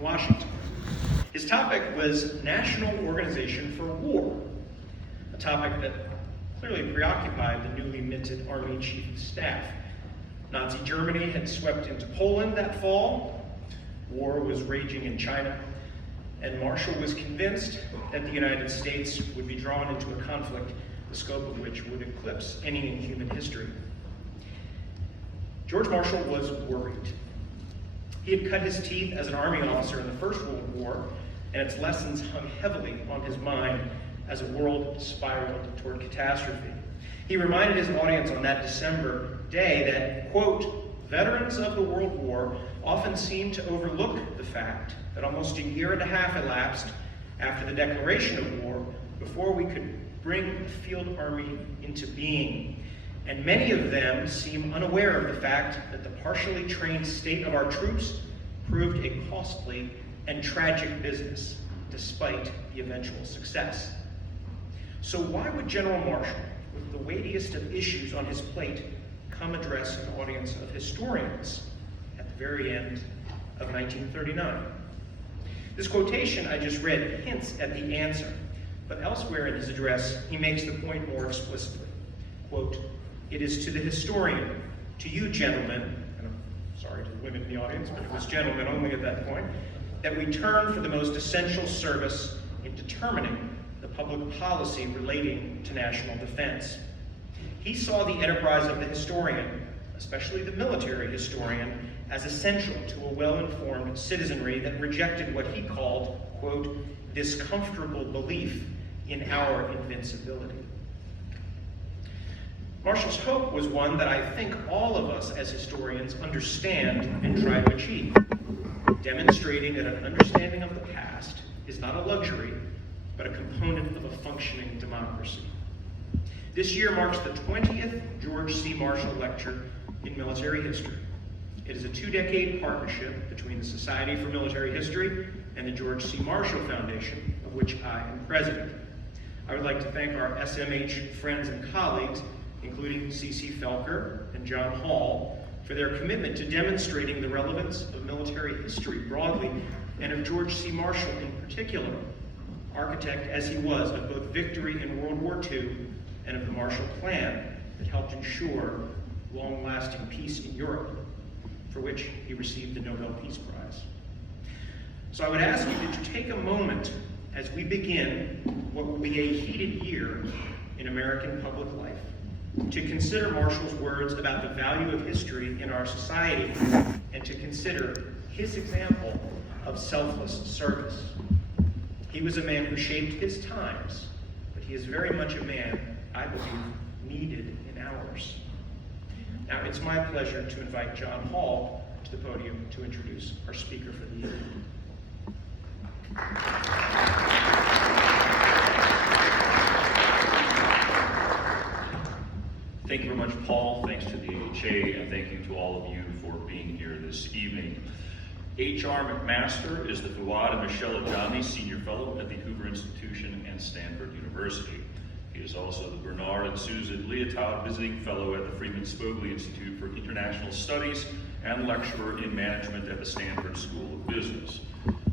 in Washington. His topic was National Organization for War, a topic that clearly preoccupied the newly minted Army Chief of Staff. Nazi Germany had swept into Poland that fall, war was raging in China, and Marshall was convinced that the United States would be drawn into a conflict the scope of which would eclipse any in human history. George Marshall was worried. He had cut his teeth as an Army officer in the First World War, and its lessons hung heavily on his mind as the world spiraled toward catastrophe. He reminded his audience on that December day that, quote, veterans of the World War often seem to overlook the fact that almost a year and a half elapsed after the declaration of war before we could bring the field army into being. And many of them seem unaware of the fact that the partially trained state of our troops proved a costly and tragic business, despite the eventual success. So why would General Marshall, with the weightiest of issues on his plate, come address an audience of historians at the very end of 1939? This quotation I just read hints at the answer, but elsewhere in his address, he makes the point more explicitly. Quote, it is to the historian, to you gentlemen, and I'm sorry to the women in the audience, but it was gentlemen only at that point, that we turn for the most essential service in determining the public policy relating to national defense. He saw the enterprise of the historian, especially the military historian, as essential to a well-informed citizenry that rejected what he called, quote, this comfortable belief in our invincibility. Marshall's hope was one that I think all of us as historians understand and try to achieve, demonstrating that an understanding of the past is not a luxury, but a component of a functioning democracy. This year marks the 20th George C. Marshall Lecture in Military History. It is a 2-decade partnership between the Society for Military History and the George C. Marshall Foundation, of which I am president. I would like to thank our SMH friends and colleagues, including C.C. Felker and John Hall, for their commitment to demonstrating the relevance of military history broadly and of George C. Marshall in particular, architect as he was of both victory in World War II and of the Marshall Plan that helped ensure long-lasting peace in Europe, for which he received the Nobel Peace Prize. So I would ask you to take a moment as we begin what will be a heated year in American public life to consider Marshall's words about the value of history in our society and to consider his example of selfless service. He was a man who shaped his times, but he is very much a man, I believe, needed in ours. Now, it's my pleasure to invite John Hall to the podium to introduce our speaker for the evening. Thank you very much, Paul. Thanks to the AHA, and thank you to all of you for being here this evening. H.R. McMaster is the Fuad and Michelle Adjani Senior Fellow at the Hoover Institution and Stanford University. He is also the Bernard and Susan Leotow Visiting Fellow at the Freeman Spogli Institute for International Studies and lecturer in management at the Stanford School of Business.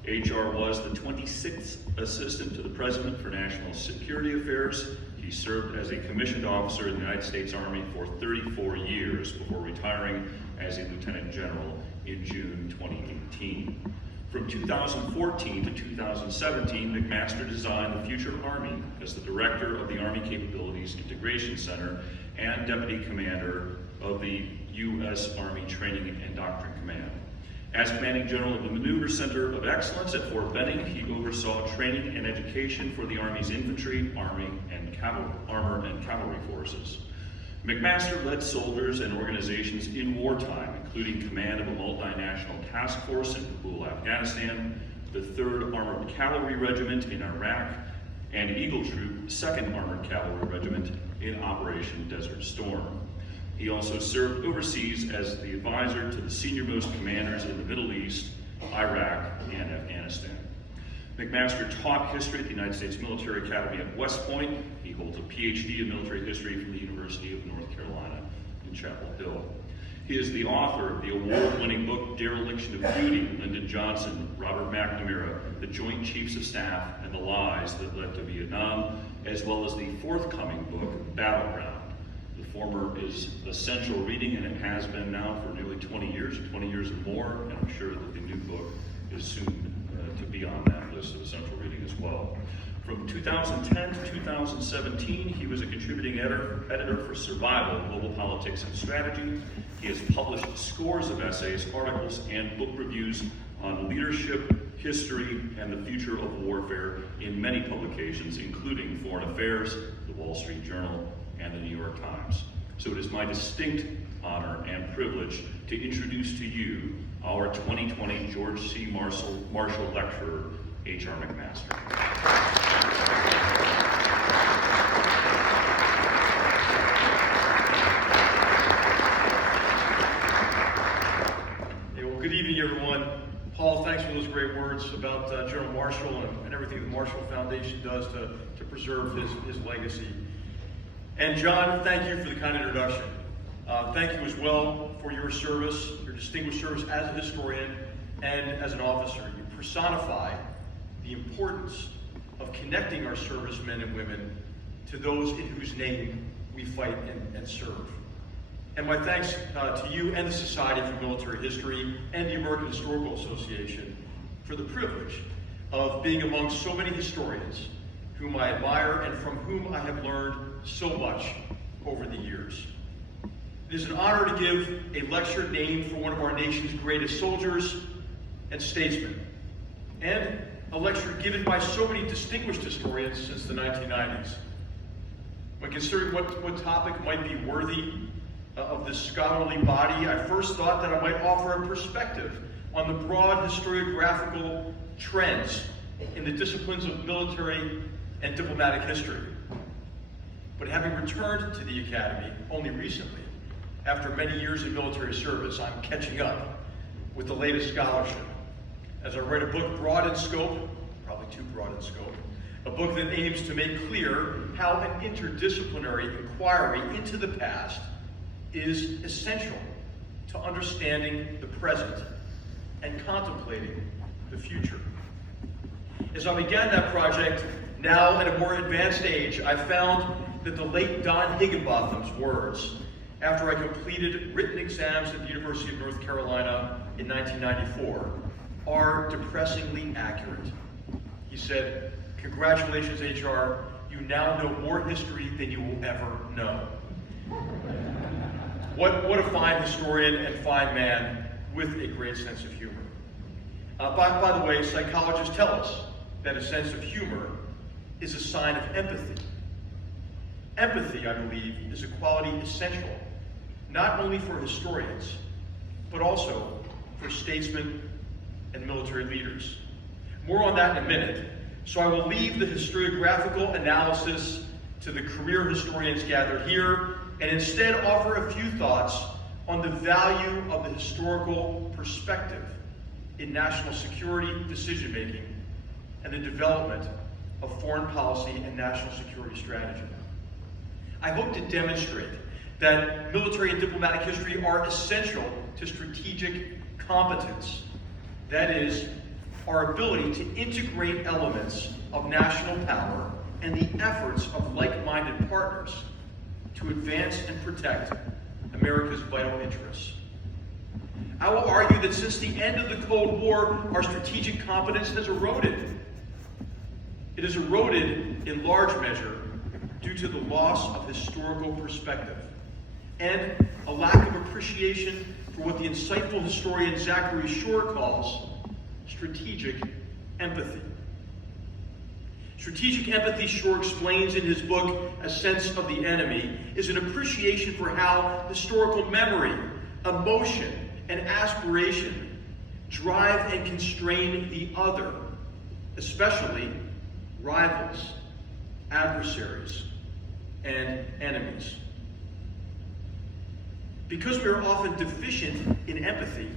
H.R. was the 26th Assistant to the President for National Security Affairs. He served as a commissioned officer in the United States Army for 34 years before retiring as a Lieutenant General in June 2018. From 2014 to 2017, McMaster designed the future Army as the Director of the Army Capabilities Integration Center and Deputy Commander of the U.S. Army Training and Doctrine Command. As Commanding General of the Maneuver Center of Excellence at Fort Benning, he oversaw training and education for the Army's infantry, armor, and cavalry forces. McMaster led soldiers and organizations in wartime, including command of a multinational task force in Kabul, Afghanistan, the 3rd Armored Cavalry Regiment in Iraq, and Eagle Troop 2nd Armored Cavalry Regiment in Operation Desert Storm. He also served overseas as the advisor to the senior-most commanders in the Middle East, Iraq, and Afghanistan. McMaster taught history at the United States Military Academy at West Point. He holds a PhD in military history from the University of North Carolina in Chapel Hill. He is the author of the award-winning book, Dereliction of Duty, Lyndon Johnson, Robert McNamara, the Joint Chiefs of Staff and the Lies That Led to Vietnam, as well as the forthcoming book, Battleground. The former is essential reading, and it has been now for nearly 20 years or more, and I'm sure that the new book is soon to be on that list of essential reading as well. From 2010 to 2017, he was a contributing editor for Survival, Global Politics and Strategy. He has published scores of essays, articles, and book reviews on leadership, history, and the future of warfare in many publications, including Foreign Affairs, The Wall Street Journal, and The New York Times. So it is my distinct honor and privilege to introduce to you our 2020 George C. Marshall Lecturer, H.R. McMaster. Hey, well, good evening, everyone. Paul, thanks for those great words about General Marshall and everything the Marshall Foundation does to preserve his legacy. And John, thank you for the kind introduction. Thank you as well for your service, your distinguished service as a historian and as an officer. You personify the importance of connecting our servicemen and women to those in whose name we fight and serve. And my thanks to you and the Society for Military History and the American Historical Association for the privilege of being among so many historians whom I admire and from whom I have learned so much over the years. It is an honor to give a lecture named for one of our nation's greatest soldiers and statesmen, and a lecture given by so many distinguished historians since the 1990s. When considering what topic might be worthy of this scholarly body, I first thought that I might offer a perspective on the broad historiographical trends in the disciplines of military and diplomatic history. But having returned to the Academy only recently, after many years of military service, I'm catching up with the latest scholarship as I write a book broad in scope, probably too broad in scope, a book that aims to make clear how an interdisciplinary inquiry into the past is essential to understanding the present and contemplating the future. As I began that project, now at a more advanced age, I found that the late Don Higginbotham's words, after I completed written exams at the University of North Carolina in 1994, are depressingly accurate. He said, "Congratulations, HR, you now know more history than you will ever know." What a fine historian and fine man with a great sense of humor. By the way, psychologists tell us that a sense of humor is a sign of empathy. Empathy, I believe, is a quality essential, not only for historians, but also for statesmen and military leaders. More on that in a minute, so I will leave the historiographical analysis to the career historians gathered here, and instead offer a few thoughts on the value of the historical perspective in national security decision-making and the development of foreign policy and national security strategy. I hope to demonstrate that military and diplomatic history are essential to strategic competence. That is, our ability to integrate elements of national power and the efforts of like-minded partners to advance and protect America's vital interests. I will argue that since the end of the Cold War, our strategic competence has eroded. It has eroded in large measure due to the loss of historical perspective and a lack of appreciation for what the insightful historian Zachary Shore calls strategic empathy. Strategic empathy, Shore explains in his book, A Sense of the Enemy, is an appreciation for how historical memory, emotion, and aspiration drive and constrain the other, especially rivals, adversaries, and enemies. Because we are often deficient in empathy,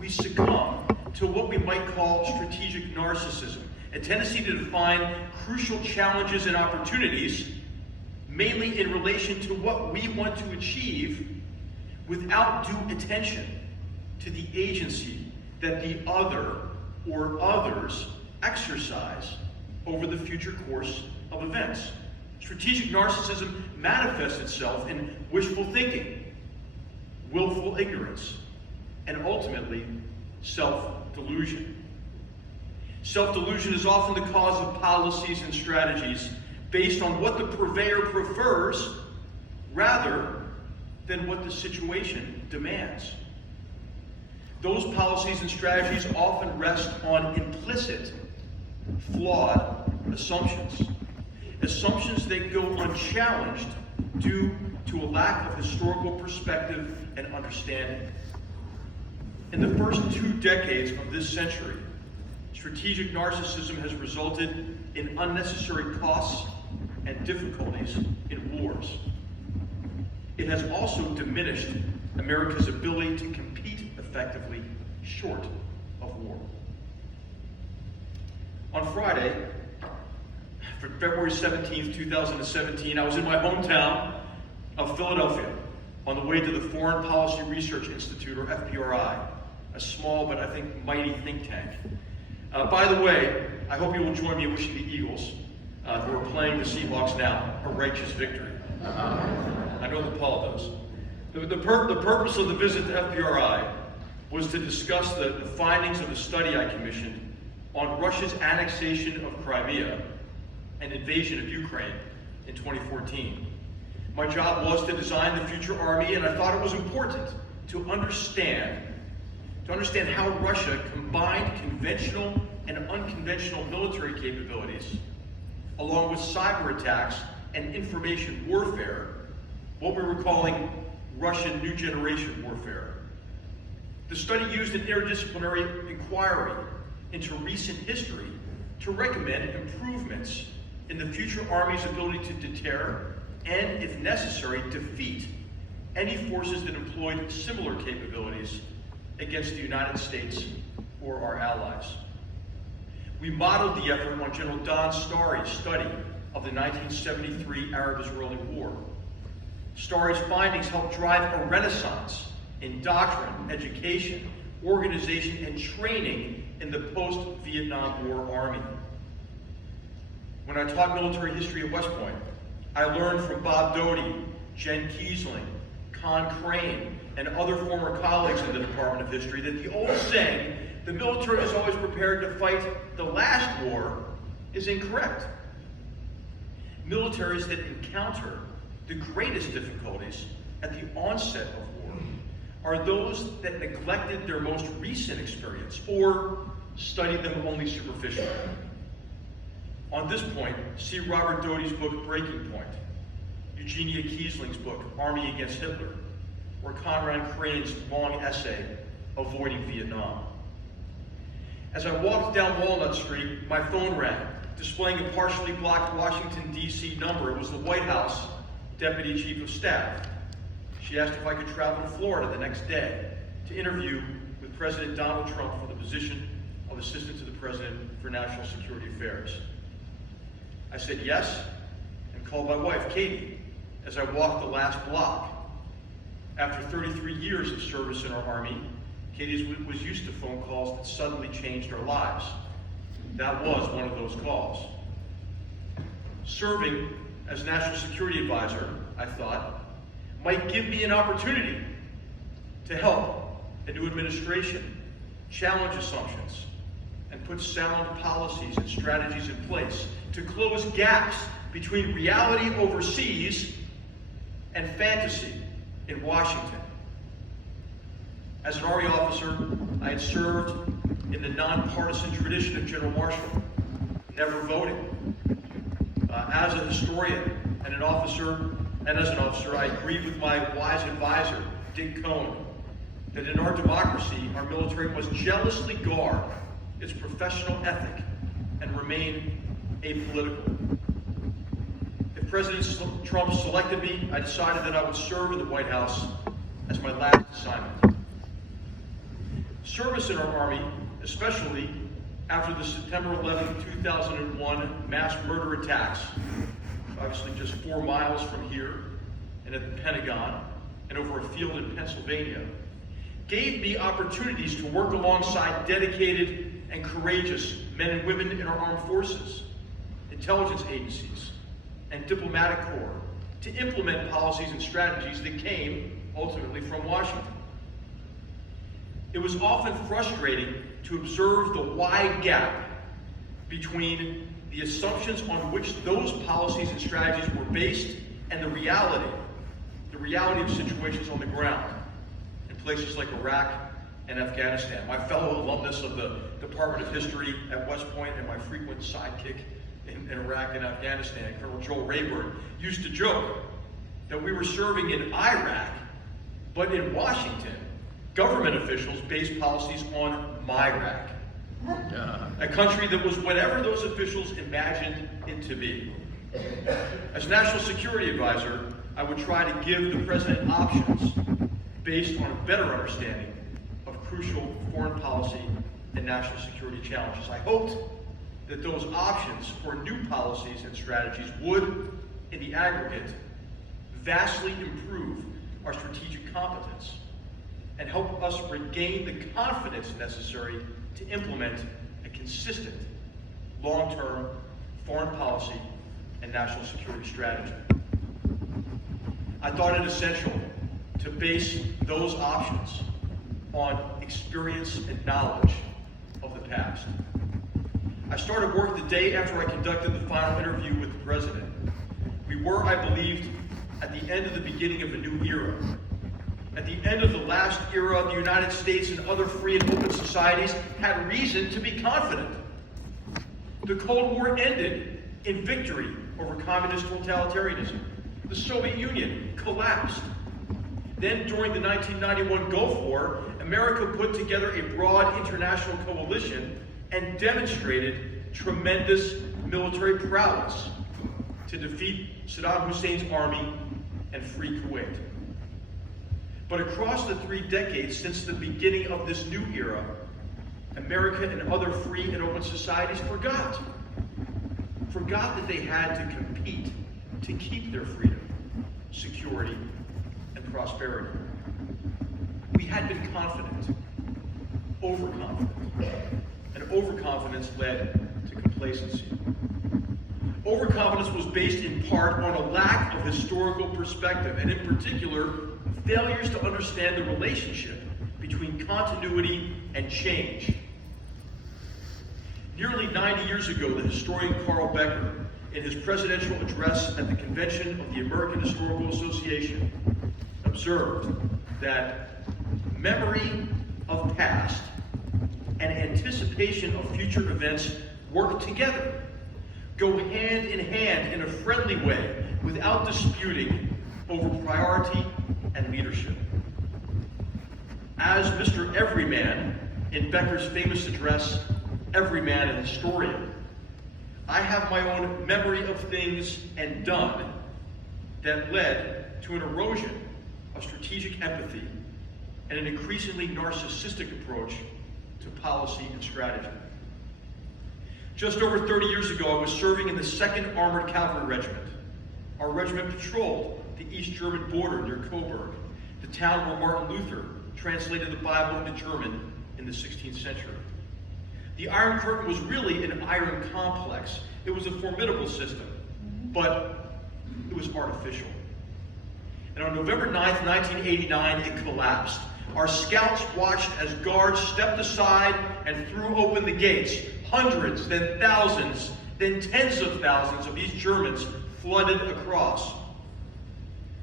we succumb to what we might call strategic narcissism, a tendency to define crucial challenges and opportunities mainly in relation to what we want to achieve without due attention to the agency that the other or others exercise over the future course of events. Strategic narcissism manifests itself in wishful thinking, willful ignorance, and ultimately self-delusion. Self-delusion is often the cause of policies and strategies based on what the purveyor prefers rather than what the situation demands. Those policies and strategies often rest on implicit, flawed assumptions. Assumptions that go unchallenged due to a lack of historical perspective and understanding. In the first 2 decades of this century, strategic narcissism has resulted in unnecessary costs and difficulties in wars. It has also diminished America's ability to compete effectively short of war. On Friday, for February 17th, 2017, I was in my hometown of Philadelphia on the way to the Foreign Policy Research Institute, or FPRI, a small but I think mighty think tank. By the way, I hope you will join me in wishing the Eagles, who are playing the Seahawks now, a righteous victory. I know that Paul does. The purpose of the visit to FPRI was to discuss the findings of the study I commissioned on Russia's annexation of Crimea and invasion of Ukraine in 2014. My job was to design the future army, and I thought it was important to understand how Russia combined conventional and unconventional military capabilities, along with cyber attacks and information warfare, what we were calling Russian New Generation Warfare. The study used an interdisciplinary inquiry into recent history to recommend improvements in the future Army's ability to deter and, if necessary, defeat any forces that employed similar capabilities against the United States or our allies. We modeled the effort on General Don Starry's study of the 1973 Arab-Israeli War. Starry's findings helped drive a renaissance in doctrine, education, organization, and training in the post-Vietnam War Army. When I taught military history at West Point, I learned from Bob Doty, Jen Kiesling, Con Crane, and other former colleagues in the Department of History that the old saying, the military is always prepared to fight the last war, is incorrect. Militaries that encounter the greatest difficulties at the onset of war are those that neglected their most recent experience or studied them only superficially. On this point, see Robert Doty's book, Breaking Point, Eugenia Kiesling's book, Army Against Hitler, or Conrad Crane's long essay, Avoiding Vietnam. As I walked down Walnut Street, my phone rang, displaying a partially blocked Washington, D.C. number. It was the White House Deputy Chief of Staff. She asked if I could travel to Florida the next day to interview with President Donald Trump for the position of Assistant to the President for National Security Affairs. I said yes, and called my wife, Katie, as I walked the last block. After 33 years of service in our Army, Katie was used to phone calls that suddenly changed our lives. That was one of those calls. Serving as National Security Advisor, I thought, might give me an opportunity to help a new administration challenge assumptions and put sound policies and strategies in place to close gaps between reality overseas and fantasy in Washington. As an Army officer, I had served in the nonpartisan tradition of General Marshall, never voting. As a historian and as an officer, I agreed with my wise advisor, Dick Cohn, that in our democracy, our military must jealously guard its professional ethic and remain apolitical. If President Trump selected me, I decided that I would serve in the White House as my last assignment. Service in our Army, especially after the September 11, 2001 mass murder attacks, obviously just 4 miles from here and at the Pentagon and over a field in Pennsylvania, gave me opportunities to work alongside dedicated and courageous men and women in our armed forces, intelligence agencies, and diplomatic corps to implement policies and strategies that came ultimately from Washington. It was often frustrating to observe the wide gap between the assumptions on which those policies and strategies were based and the reality of situations on the ground in places like Iraq and Afghanistan. My fellow alumnus of the Department of History at West Point and my frequent sidekick in Iraq and Afghanistan, Colonel Joel Rayburn, used to joke that we were serving in Iraq, but in Washington, government officials based policies on MIRAC, a country that was whatever those officials imagined it to be. As National Security Advisor, I would try to give the President options based on a better understanding of crucial foreign policy and national security challenges. I hoped that those options for new policies and strategies would, in the aggregate, vastly improve our strategic competence and help us regain the confidence necessary to implement a consistent, long-term foreign policy and national security strategy. I thought it essential to base those options on experience and knowledge of the past. I started work the day after I conducted the final interview with the President. We were, I believed, at the end of the beginning of a new era. At the end of the last era, the United States and other free and open societies had reason to be confident. The Cold War ended in victory over communist totalitarianism. The Soviet Union collapsed. Then, during the 1991 Gulf War, America put together a broad international coalition and demonstrated tremendous military prowess to defeat Saddam Hussein's army and free Kuwait. But across the 3 decades since the beginning of this new era, America and other free and open societies forgot that they had to compete to keep their freedom, security, and prosperity. We had been confident, overconfident, and overconfidence led to complacency. Overconfidence was based in part on a lack of historical perspective, and in particular, failures to understand the relationship between continuity and change. Nearly 90 years ago, the historian Carl Becker, in his presidential address at the convention of the American Historical Association, observed that memory of past and anticipation of future events work together, go hand in hand in a friendly way without disputing over priority and leadership. As Mr. Everyman in Becker's famous address, Everyman and Historian, I have my own memory of things and done that led to an erosion of strategic empathy and an increasingly narcissistic approach to policy and strategy. Just over 30 years ago, I was serving in the 2nd Armored Cavalry Regiment. Our regiment patrolled the East German border near Coburg, the town where Martin Luther translated the Bible into German in the 16th century. The Iron Curtain was really an iron complex. It was a formidable system, but it was artificial. And on November 9th, 1989, it collapsed. Our scouts watched as guards stepped aside and threw open the gates. Hundreds, then thousands, then tens of thousands of East Germans flooded across.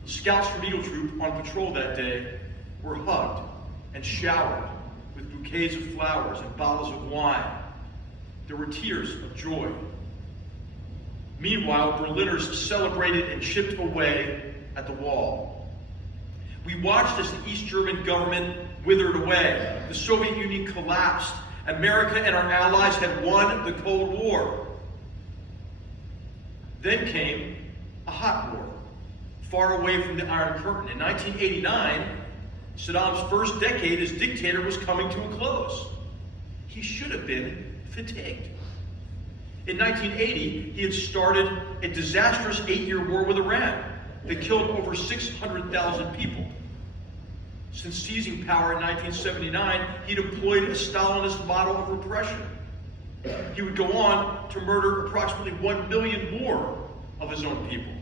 The scouts from Eagle Troop on patrol that day were hugged and showered with bouquets of flowers and bottles of wine. There were tears of joy. Meanwhile, Berliners celebrated and chipped away at the wall. We watched as the East German government withered away. The Soviet Union collapsed. America and our allies had won the Cold War. Then came a hot war, far away from the Iron Curtain. In 1989, Saddam's first decade as dictator was coming to a close. He should have been fatigued. In 1980, he had started a disastrous 8-year war with Iran that killed over 600,000 people. Since seizing power in 1979, he'd employed a Stalinist model of repression. He would go on to murder approximately 1 million more of his own people.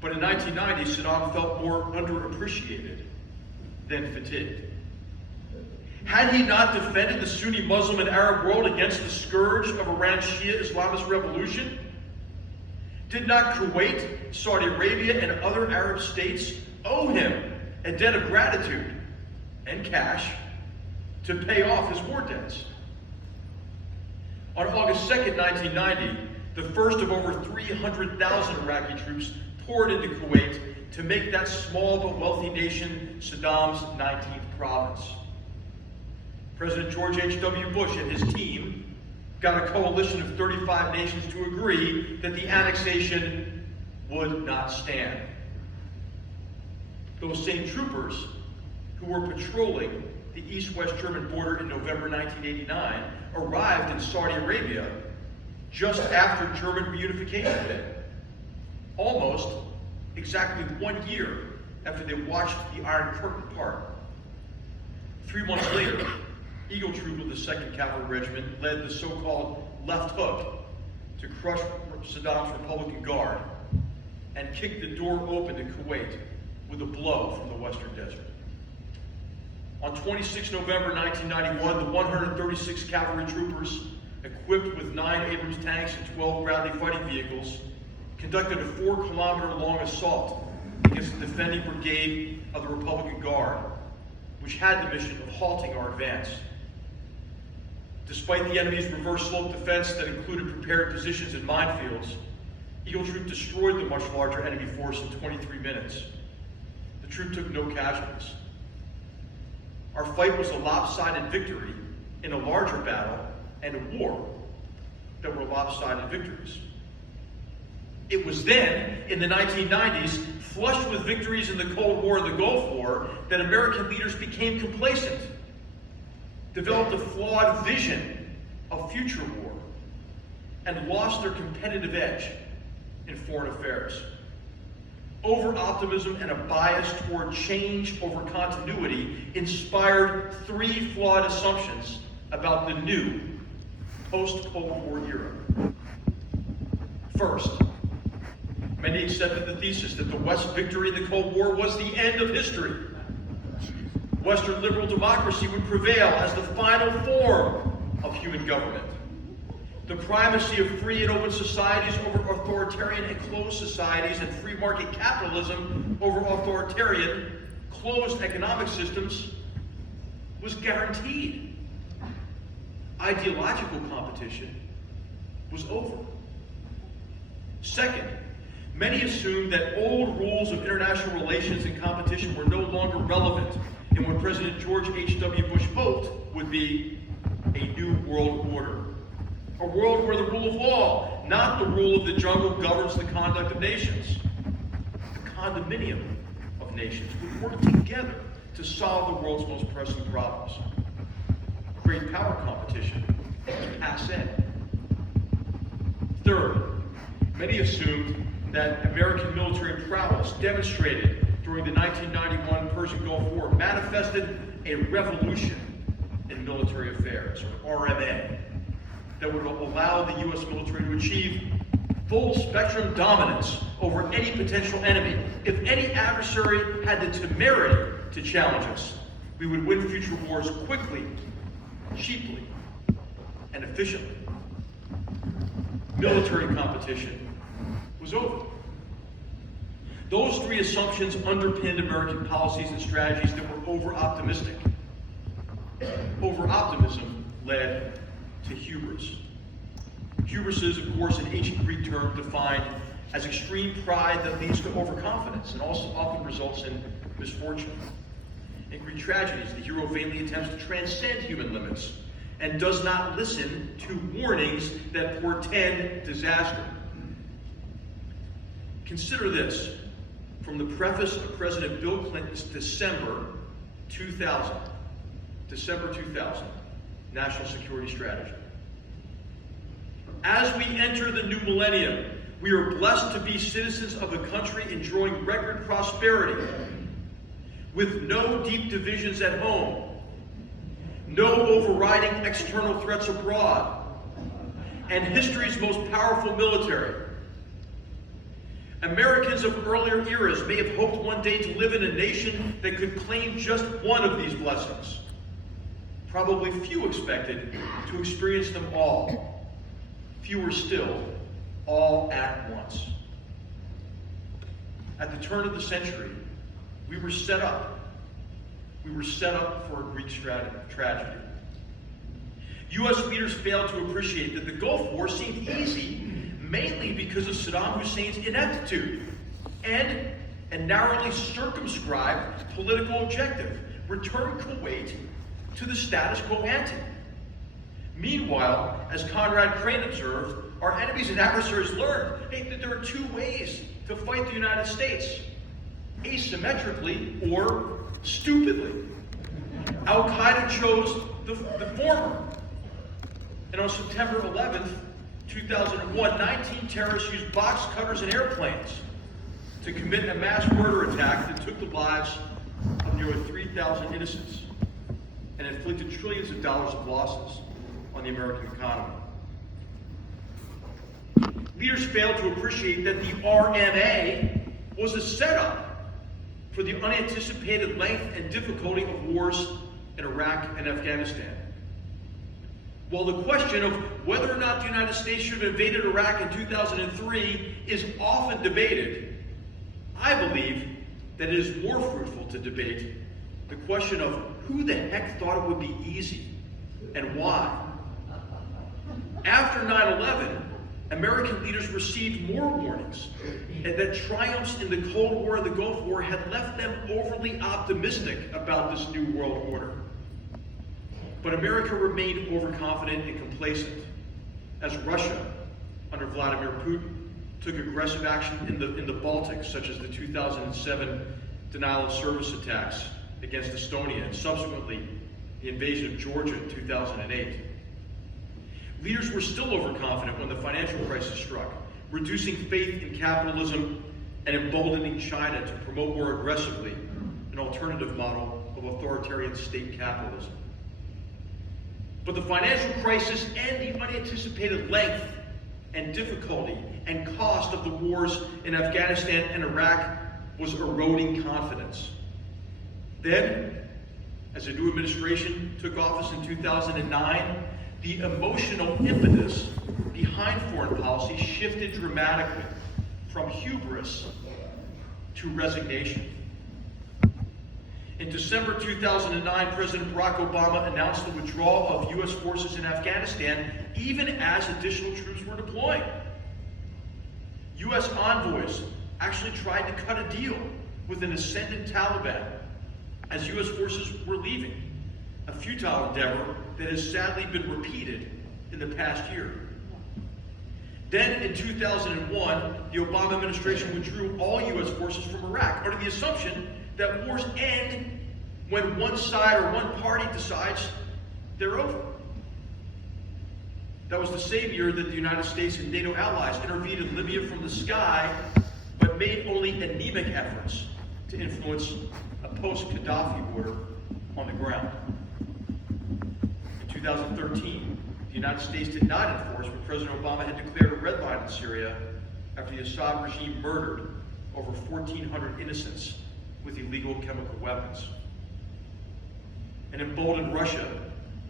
But in 1990, Saddam felt more underappreciated than fatigued. Had he not defended the Sunni Muslim and Arab world against the scourge of Iran's Shia Islamist revolution? Did not Kuwait, Saudi Arabia, and other Arab states owe him a debt of gratitude and cash to pay off his war debts? On August 2nd, 1990, the first of over 300,000 Iraqi troops poured into Kuwait to make that small but wealthy nation Saddam's 19th province. President George H.W. Bush and his team got a coalition of 35 nations to agree that the annexation would not stand. Those same troopers who were patrolling the east-west German border in November 1989 arrived in Saudi Arabia just after German reunification day, almost exactly 1 year after they watched the Iron Curtain part. 3 months later, Eagle Troop of the 2nd Cavalry Regiment led the so-called Left Hook to crush Saddam's Republican Guard and kick the door open to Kuwait with a blow from the Western Desert. On 26 November 1991, the 136 cavalry troopers, equipped with 9 Abrams tanks and 12 Bradley fighting vehicles, conducted a 4-kilometer-long assault against the defending brigade of the Republican Guard, which had the mission of halting our advance. Despite the enemy's reverse slope defense that included prepared positions and minefields, Eagle Troop destroyed the much larger enemy force in 23 minutes. The troop took no casualties. Our fight was a lopsided victory in a larger battle and a war that were lopsided victories. It was then, in the 1990s, flushed with victories in the Cold War and the Gulf War, that American leaders became complacent, developed a flawed vision of future war, and lost their competitive edge in foreign affairs. Over-optimism and a bias toward change over continuity inspired 3 flawed assumptions about the new post-Cold War era. First, many accepted the thesis that the West's victory in the Cold War was the end of history. Western liberal democracy would prevail as the final form of human government. The primacy of free and open societies over authoritarian and closed societies, and free market capitalism over authoritarian, closed economic systems was guaranteed. Ideological competition was over. Second, many assumed that old rules of international relations and competition were no longer relevant in what President George H.W. Bush hoped would be a new world order. A world where the rule of law, not the rule of the jungle, governs the conduct of nations. The condominium of nations would work together to solve the world's most pressing problems. Great power competition was passé. Third, many assumed that American military prowess demonstrated during the 1991 Persian Gulf War manifested a revolution in military affairs, or RMA, that would allow the U.S. military to achieve full spectrum dominance over any potential enemy. If any adversary had the temerity to challenge us, we would win future wars quickly, cheaply, and efficiently. Military competition was over. Those 3 assumptions underpinned American policies and strategies that were over-optimistic. Over-optimism led to hubris. Hubris is, of course, an ancient Greek term defined as extreme pride that leads to overconfidence and also often results in misfortune. In Greek tragedies, the hero vainly attempts to transcend human limits and does not listen to warnings that portend disaster. Consider this from the preface of President Bill Clinton's December 2000 National Security Strategy. As we enter the new millennium, we are blessed to be citizens of a country enjoying record prosperity, with no deep divisions at home, no overriding external threats abroad, and history's most powerful military. Americans of earlier eras may have hoped one day to live in a nation that could claim just one of these blessings. Probably few expected to experience them all. Fewer still, all at once. At the turn of the century, we were set up. We were set up for a Greek tragedy. U.S. leaders failed to appreciate that the Gulf War seemed easy mainly because of Saddam Hussein's ineptitude and a narrowly circumscribed political objective: return Kuwait to the status quo ante. Meanwhile, as Conrad Crane observed, our enemies and adversaries learned that there are two ways to fight the United States: asymmetrically or stupidly. Al-Qaeda chose the former. And on September 11th, 2001, 19 terrorists used box cutters and airplanes to commit a mass murder attack that took the lives of nearly 3,000 innocents and inflicted trillions of dollars of losses on the American economy. Leaders failed to appreciate that the RMA was a setup for the unanticipated length and difficulty of wars in Iraq and Afghanistan. While the question of whether or not the United States should have invaded Iraq in 2003 is often debated, I believe that it is more fruitful to debate the question of who the heck thought it would be easy and why. After 9/11, American leaders received more warnings and that triumphs in the Cold War and the Gulf War had left them overly optimistic about this new world order. But America remained overconfident and complacent as Russia, under Vladimir Putin, took aggressive action in the Baltics, such as the 2007 denial of service attacks against Estonia and subsequently the invasion of Georgia in 2008. Leaders were still overconfident when the financial crisis struck, reducing faith in capitalism and emboldening China to promote more aggressively an alternative model of authoritarian state capitalism. But the financial crisis and the unanticipated length and difficulty and cost of the wars in Afghanistan and Iraq was eroding confidence. Then, as a new administration took office in 2009, the emotional impetus behind foreign policy shifted dramatically from hubris to resignation. In December 2009, President Barack Obama announced the withdrawal of U.S. forces in Afghanistan, even as additional troops were deploying. U.S. envoys actually tried to cut a deal with an ascendant Taliban as U.S. forces were leaving, a futile endeavor that has sadly been repeated in the past year. Then, in 2001, the Obama administration withdrew all U.S. forces from Iraq under the assumption that wars end when one side or one party decides they're over. That was the same year that the United States and NATO allies intervened in Libya from the sky, but made only anemic efforts to influence a post-Gaddafi order on the ground. In 2013, the United States did not enforce what President Obama had declared a red line in Syria after the Assad regime murdered over 1,400 innocents with illegal chemical weapons. And emboldened Russia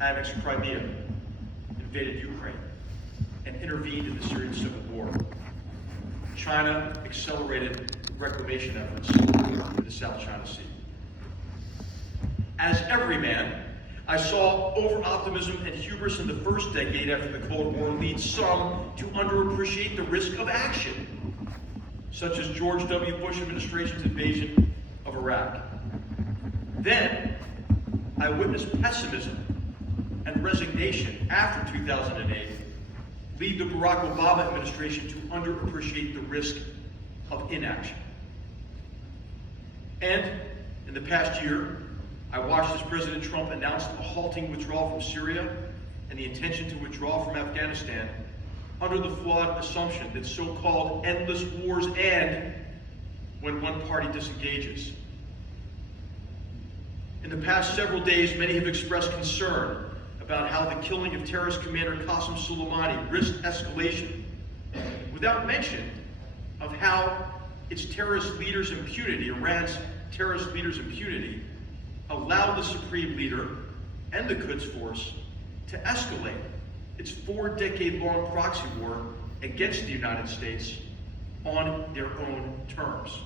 annexed Crimea, invaded Ukraine, and intervened in the Syrian civil war. China accelerated reclamation efforts in the South China Sea. As every man, I saw over-optimism and hubris in the first decade after the Cold War lead some to underappreciate the risk of action, such as George W. Bush administration's invasion of Iraq. Then, I witnessed pessimism and resignation after 2008 lead the Barack Obama administration to underappreciate the risk of inaction. And in the past year, I watched as President Trump announced a halting withdrawal from Syria and the intention to withdraw from Afghanistan under the flawed assumption that so-called endless wars end when one party disengages. In the past several days, many have expressed concern about how the killing of terrorist commander Qasem Soleimani risked escalation, without mention of how its terrorist leaders' impunity, Iran's terrorist leaders' impunity, allowed the supreme leader and the Quds Force to escalate its 4-decade-long proxy war against the United States on their own terms.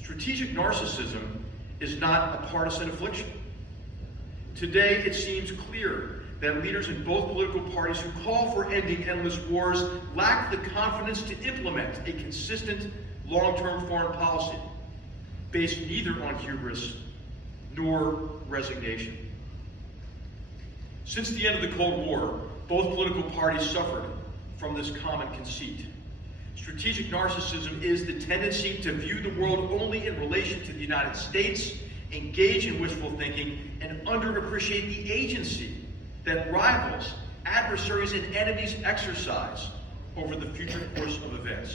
Strategic narcissism is not a partisan affliction. Today, it seems clear that leaders in both political parties who call for ending endless wars lack the confidence to implement a consistent, long-term foreign policy based neither on hubris nor resignation. Since the end of the Cold War, both political parties suffered from this common conceit. Strategic narcissism is the tendency to view the world only in relation to the United States, engage in wishful thinking, and underappreciate the agency that rivals, adversaries, and enemies exercise over the future course of events.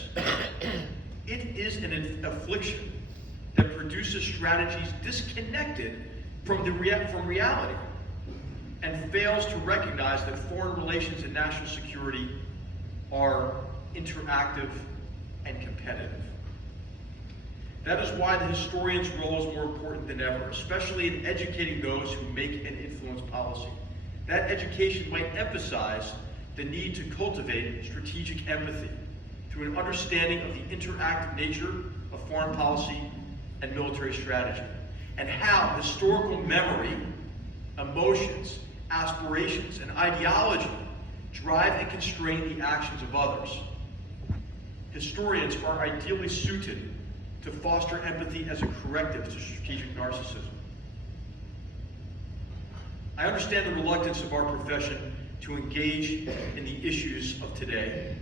It is an affliction that produces strategies disconnected from reality and fails to recognize that foreign relations and national security are interactive and competitive. That is why the historian's role is more important than ever, especially in educating those who make and influence policy. That education might emphasize the need to cultivate strategic empathy through an understanding of the interactive nature of foreign policy and military strategy, and how historical memory, emotions, aspirations, and ideology drive and constrain the actions of others. Historians are ideally suited to foster empathy as a corrective to strategic narcissism. I understand the reluctance of our profession to engage in the issues of today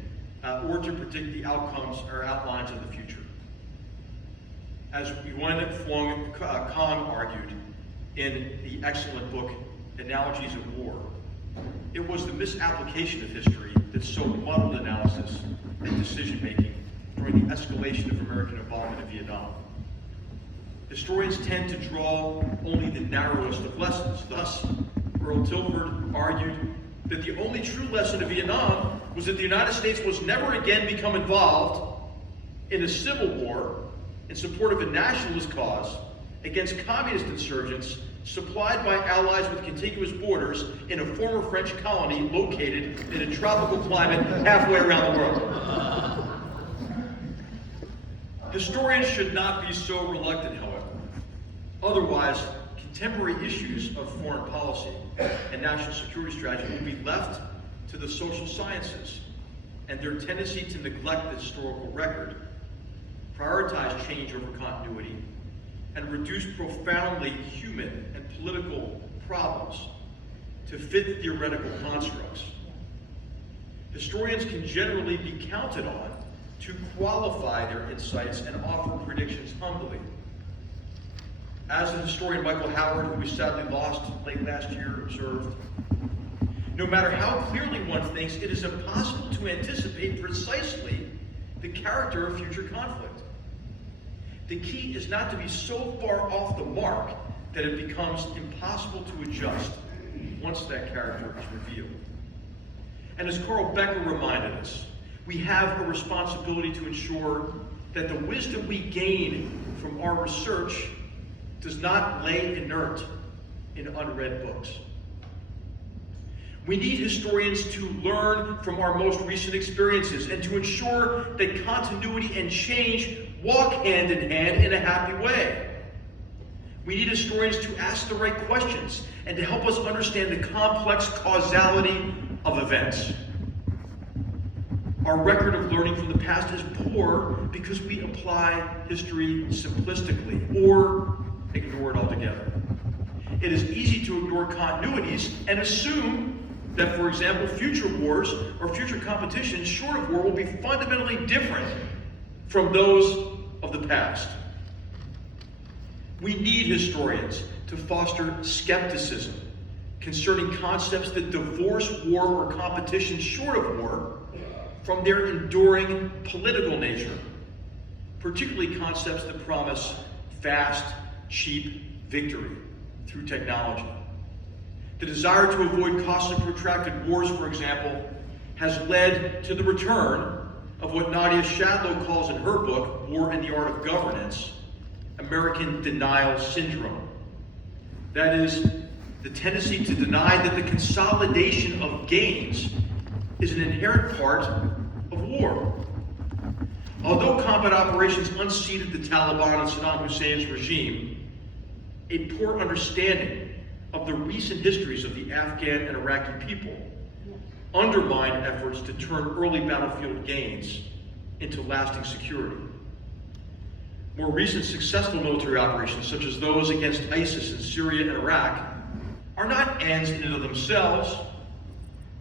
or to predict the outcomes or outlines of the future. As Yuan Phuong Khang argued in the excellent book, Analogies of War, it was the misapplication of history that so muddled analysis and decision-making during the escalation of American involvement in Vietnam. Historians tend to draw only the narrowest of lessons. Thus, Earl Tilford argued that the only true lesson of Vietnam was that the United States was never again become involved in a civil war in support of a nationalist cause against communist insurgents supplied by allies with contiguous borders in a former French colony located in a tropical climate halfway around the world. Historians should not be so reluctant, however. Otherwise, contemporary issues of foreign policy and national security strategy will be left to the social sciences and their tendency to neglect the historical record, prioritize change over continuity, and reduce profoundly human and political problems to fit theoretical constructs. Historians can generally be counted on to qualify their insights and offer predictions humbly. As the historian Michael Howard, who we sadly lost late last year, observed, no matter how clearly one thinks, it is impossible to anticipate precisely the character of future conflict. The key is not to be so far off the mark that it becomes impossible to adjust once that character is revealed. And as Carl Becker reminded us, we have a responsibility to ensure that the wisdom we gain from our research does not lay inert in unread books. We need historians to learn from our most recent experiences and to ensure that continuity and change walk hand in hand in a happy way. We need historians to ask the right questions and to help us understand the complex causality of events. Our record of learning from the past is poor because we apply history simplistically or ignore it altogether. It is easy to ignore continuities and assume that, for example, future wars or future competitions short of war will be fundamentally different from those of the past. We need historians to foster skepticism concerning concepts that divorce war or competition short of war from their enduring political nature, particularly concepts that promise fast cheap victory through technology. The desire to avoid costly protracted wars, for example, has led to the return of what Nadia Shadlow calls in her book, War and the Art of Governance, American denial syndrome. That is, the tendency to deny that the consolidation of gains is an inherent part of war. Although combat operations unseated the Taliban and Saddam Hussein's regime, a poor understanding of the recent histories of the Afghan and Iraqi people undermined efforts to turn early battlefield gains into lasting security. More recent successful military operations, such as those against ISIS in Syria and Iraq, are not ends in and of themselves.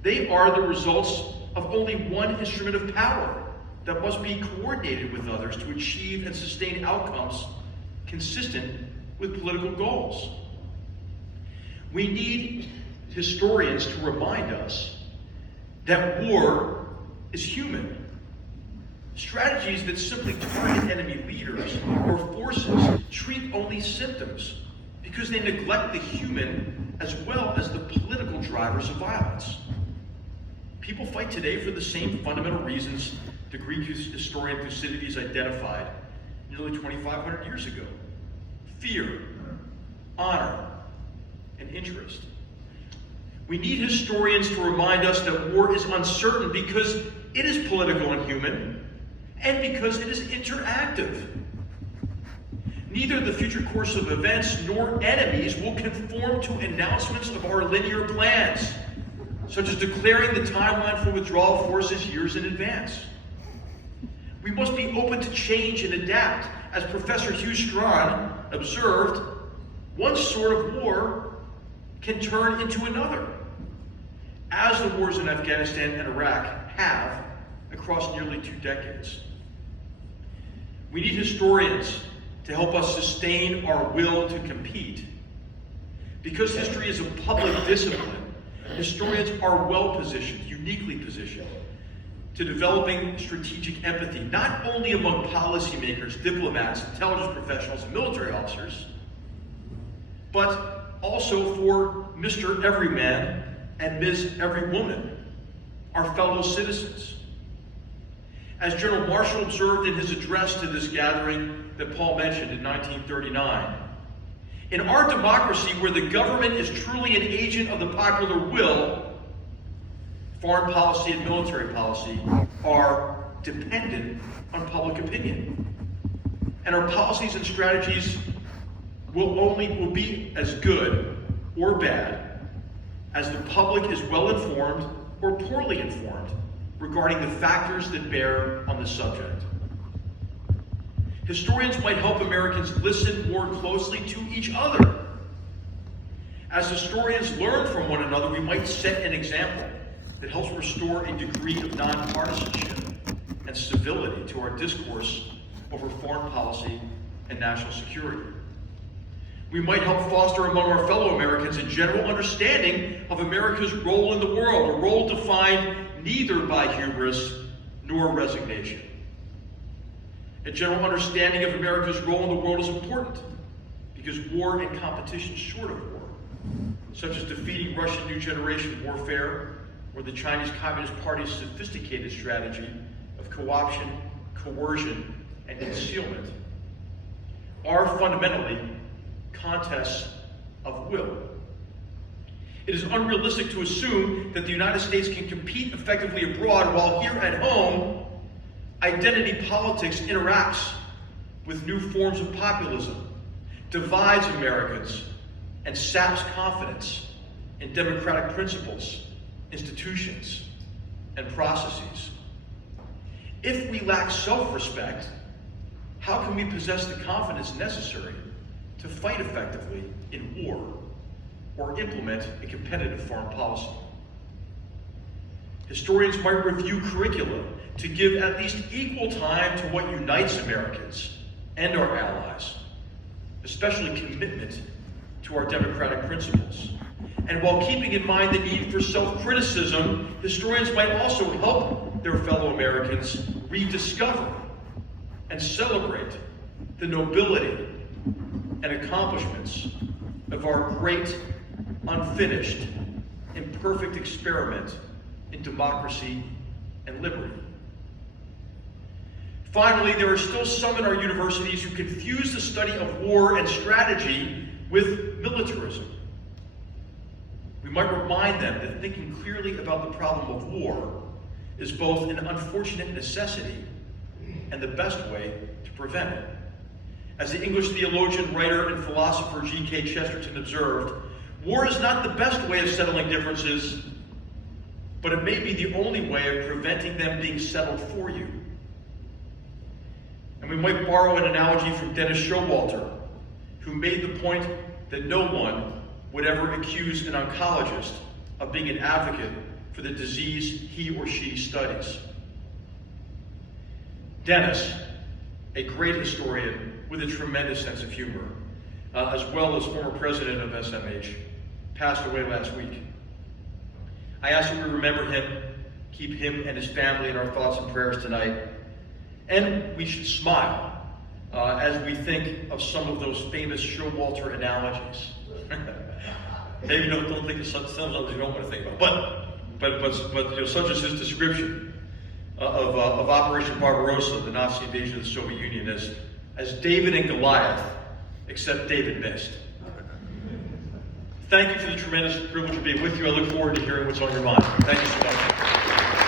They are the results of only one instrument of power that must be coordinated with others to achieve and sustain outcomes consistent with political goals. We need historians to remind us that war is human. Strategies that simply target enemy leaders or forces treat only symptoms because they neglect the human as well as the political drivers of violence. People fight today for the same fundamental reasons the Greek historian Thucydides identified nearly 2,500 years ago: fear, honor, and interest. We need historians to remind us that war is uncertain because it is political and human, and because it is interactive. Neither the future course of events nor enemies will conform to announcements of our linear plans, such as declaring the timeline for withdrawal forces years in advance. We must be open to change and adapt. As Professor Hugh Strachan observed, one sort of war can turn into another, as the wars in Afghanistan and Iraq have across nearly 2 decades. We need historians to help us sustain our will to compete. Because history is a public discipline, historians are well positioned, uniquely positioned, to developing strategic empathy, not only among policymakers, diplomats, intelligence professionals, and military officers, but also for Mr. Everyman and Ms. Everywoman, our fellow citizens. As General Marshall observed in his address to this gathering that Paul mentioned in 1939, in our democracy, where the government is truly an agent of the popular will, foreign policy and military policy are dependent on public opinion. And our policies and strategies will be as good or bad as the public is well informed or poorly informed regarding the factors that bear on the subject. Historians might help Americans listen more closely to each other. As historians learn from one another, we might set an example that helps restore a degree of nonpartisanship and civility to our discourse over foreign policy and national security. We might help foster among our fellow Americans a general understanding of America's role in the world, a role defined neither by hubris nor resignation. A general understanding of America's role in the world is important because war and competition short of war, such as defeating Russian New Generation warfare or the Chinese Communist Party's sophisticated strategy of co-option, coercion, and concealment, are fundamentally contests of will. It is unrealistic to assume that the United States can compete effectively abroad while here at home, identity politics interacts with new forms of populism, divides Americans, and saps confidence in democratic principles, institutions, and processes. If we lack self-respect, how can we possess the confidence necessary to fight effectively in war or implement a competitive foreign policy? Historians might review curricula to give at least equal time to what unites Americans and our allies, especially commitment to our democratic principles. And while keeping in mind the need for self-criticism, historians might also help their fellow and accomplishments of our great, unfinished, imperfect experiment in democracy and liberty. Finally, there are still some in our universities who confuse the study of war and strategy with militarism. We might remind them that thinking clearly about the problem of war is both an unfortunate necessity and the best way to prevent it. As the English theologian, writer, and philosopher G.K. Chesterton observed, war is not the best way of settling differences, but it may be the only way of preventing them being settled for you. And we might borrow an analogy from Dennis Showalter, who made the point that no one would ever accuse an oncologist of being an advocate for the disease he or she studies. Dennis, a great historian with a tremendous sense of humor, as well as former president of SMH, passed away last week. I ask that we remember him, keep him and his family in our thoughts and prayers tonight, and we should smile as we think of some of those famous Showalter analogies. Maybe don't think of some of those you don't want to think about, but such as his description of Operation Barbarossa, the Nazi invasion of the Soviet Union, as David and Goliath, except David missed. Thank you for the tremendous privilege of being with you. I look forward to hearing what's on your mind. Thank you so much.